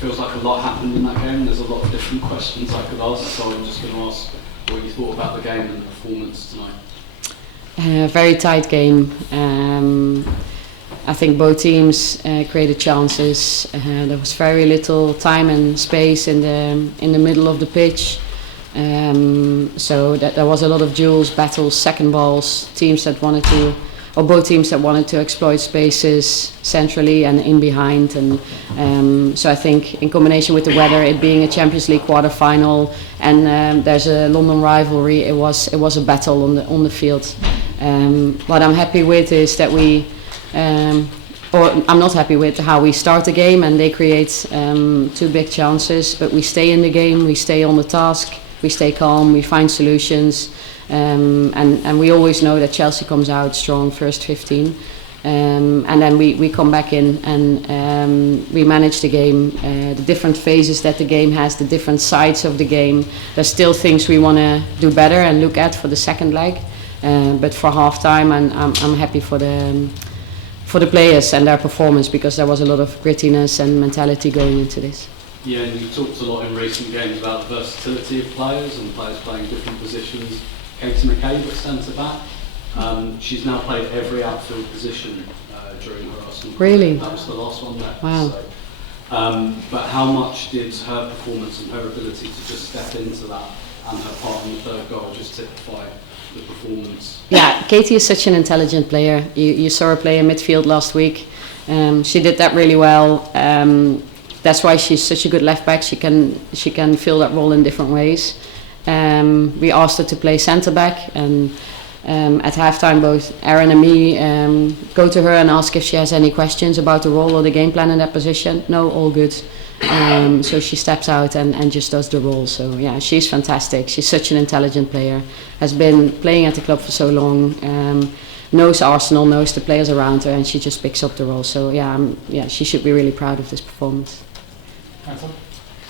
feels like a lot happened in that game. There's a lot of different questions I could ask, so I'm just going to ask what you thought about the game and the performance tonight. Very tight game. I think both teams created chances. There was very little time and space in the middle of the pitch. So that there was a lot of duels, battles, second balls, both teams that wanted to exploit spaces centrally and in behind. And so I think in combination with the weather, it being a Champions League quarter-final, and there's a London rivalry, it was a battle on the field. What I'm happy with is that I'm not happy with how we start the game, and they create 2 big chances, but we stay in the game, we stay on the task, we stay calm, we find solutions, and we always know that Chelsea comes out strong first 15, and then we come back in and we manage the game, the different phases that the game has, the different sides of the game. There's still things we want to do better and look at for the second leg, but for half time I'm happy for the players and their performance, because there was a lot of grittiness and mentality going into this. Yeah, and you've talked a lot in recent games about the versatility of players and players playing different positions. Katie McCabe at centre back. She's now played every outfield position during her Arsenal career. Really? That was the last one left. Wow. So, but how much did her performance and her ability to just step into that and her part in the third goal just typify the performance? Yeah, Katie is such an intelligent player. You saw her play in midfield last week. She did that really well. That's why she's such a good left back. She can fill that role in different ways. We asked her to play centre back, and at halftime both Aaron and me go to her and ask if she has any questions about the role or the game plan in that position. No, all good. So she steps out and just does the role. So yeah, she's fantastic. She's such an intelligent player. Has been playing at the club for so long. Knows Arsenal, knows the players around her, and she just picks up the role. So yeah, she should be really proud of this performance.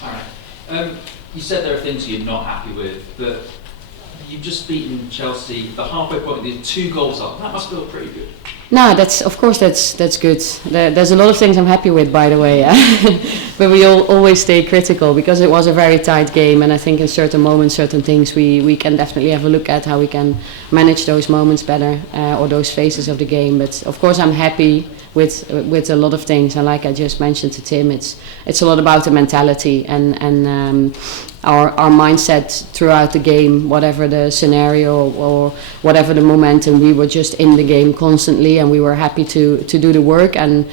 Alright. You said there are things you're not happy with, but you've just beaten Chelsea, the halfway point, they're 2 goals up. That must feel pretty good. No, that's good. There's a lot of things I'm happy with, by the way, but we always stay critical, because it was a very tight game, and I think in certain moments, certain things we can definitely have a look at how we can manage those moments better, or those phases of the game. But of course I'm happy with a lot of things, and like I just mentioned to Tim, it's a lot about the mentality and our mindset throughout the game, whatever the scenario or whatever the momentum. We were just in the game constantly, and we were happy to do the work, and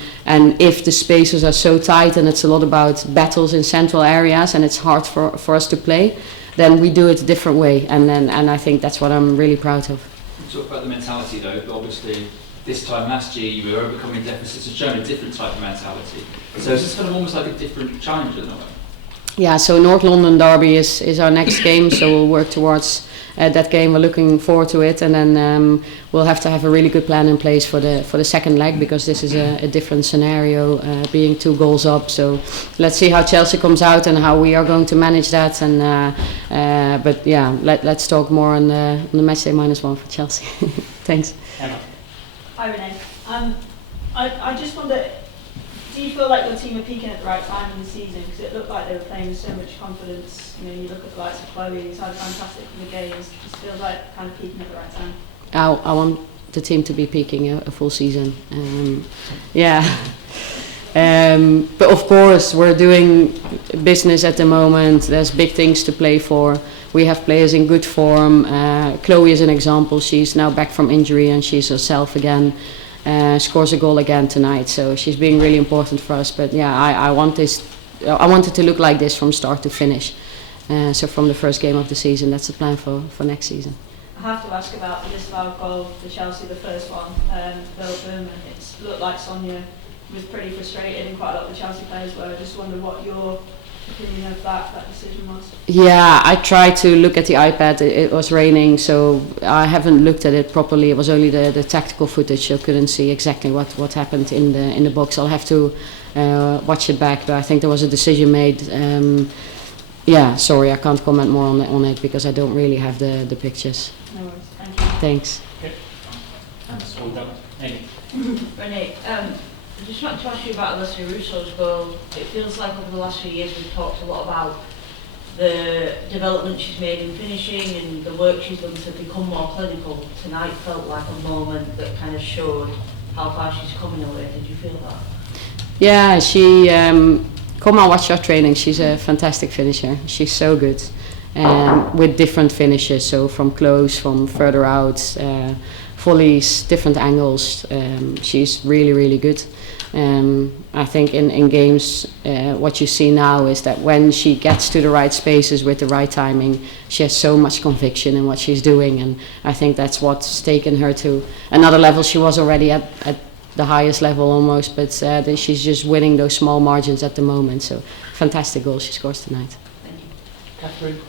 if the spaces are so tight and it's a lot about battles in central areas and it's hard for us to play, then we do it a different way, and I think that's what I'm really proud of. You talk about the mentality though, but obviously this time last year you were overcoming deficits and showing a different type of mentality. So is this kind of almost like a different challenge in a way? Yeah, so North London Derby is our next game, so we'll work towards that game. We're looking forward to it, and then we'll have to have a really good plan in place for the second leg, because this is a different scenario, being 2 goals up. So let's see how Chelsea comes out and how we are going to manage that. And but yeah, let's talk more on the match day -1 for Chelsea. Thanks. Emma. Hi Renee. I just wonder, do you feel like your team are peaking at the right time in the season? Because it looked like they were playing with so much confidence. You look at the likes of Chloe, who's had fantastic in the games. It just feels like kind of peaking at the right time. I want the team to be peaking a full season. Yeah. But of course, we're doing business at the moment. There's big things to play for. We have players in good form. Chloe is an example. She's now back from injury and she's herself again. Scores a goal again tonight, so she's being really important for us. But yeah, I want it to look like this from start to finish. So from the first game of the season, that's the plan for next season. I have to ask about the disallowed goal for Chelsea, the first one. Belgium, and it looked like Sonia was pretty frustrated, and quite a lot of the Chelsea players were. I just wonder what your opinion of that decision was. Yeah, I tried to look at the iPad. It was raining, so I haven't looked at it properly. It was only the tactical footage, so I couldn't see exactly what happened in the box. I'll have to watch it back, but I think there was a decision made. Yeah, sorry, I can't comment more on it because I don't really have the pictures. No worries, thank you. Thanks. Okay. That's all done. Amy. Renee, just wanted to ask you about Alessia Russo's goal. It feels like over the last few years we've talked a lot about the development she's made in finishing and the work she's done to become more clinical. Tonight felt like a moment that kind of showed how far she's come in a way. Did you feel that? Yeah, she come and watch her training. She's a fantastic finisher. She's so good, with different finishes. So from close, from further out, volleys, different angles. She's really, really good. I think in games, what you see now is that when she gets to the right spaces with the right timing, she has so much conviction in what she's doing, and I think that's what's taken her to another level. She was already at the highest level almost, but she's just winning those small margins at the moment. So fantastic goal she scores tonight. Thank you. Catherine?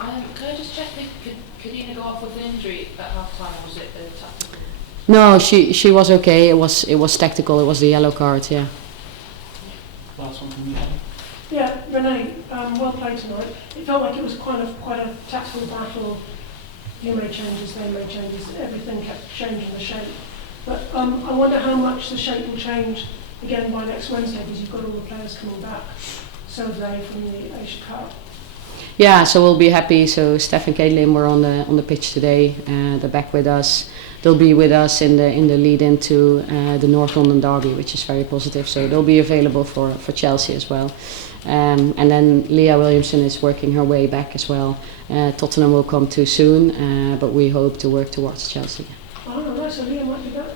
Can I just check, did Kadina go off with an injury at half time, or was it tactical? No, she was okay. It was tactical. It was the yellow card. Yeah. Last one from you. Yeah, Renee, well played tonight. It felt like it was quite a tactical battle. You made changes, they made changes. Everything kept changing the shape. But I wonder how much the shape will change again by next Wednesday, because you've got all the players coming back. So have they from the Asia Cup. Yeah, so we'll be happy. So Steph and Caitlin were on the pitch today. They're back with us. They'll be with us in the lead into the North London derby, which is very positive. So they'll be available for Chelsea as well. And then Leah Williamson is working her way back as well. Tottenham will come too soon, but we hope to work towards Chelsea. Oh, right, so Leah might be back.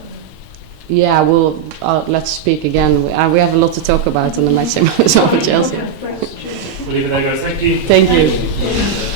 Yeah, we'll let's speak again. We have a lot to talk about on the match for Chelsea. Okay, thanks. Cheers. We'll leave it there, guys. Thank you. Thank you.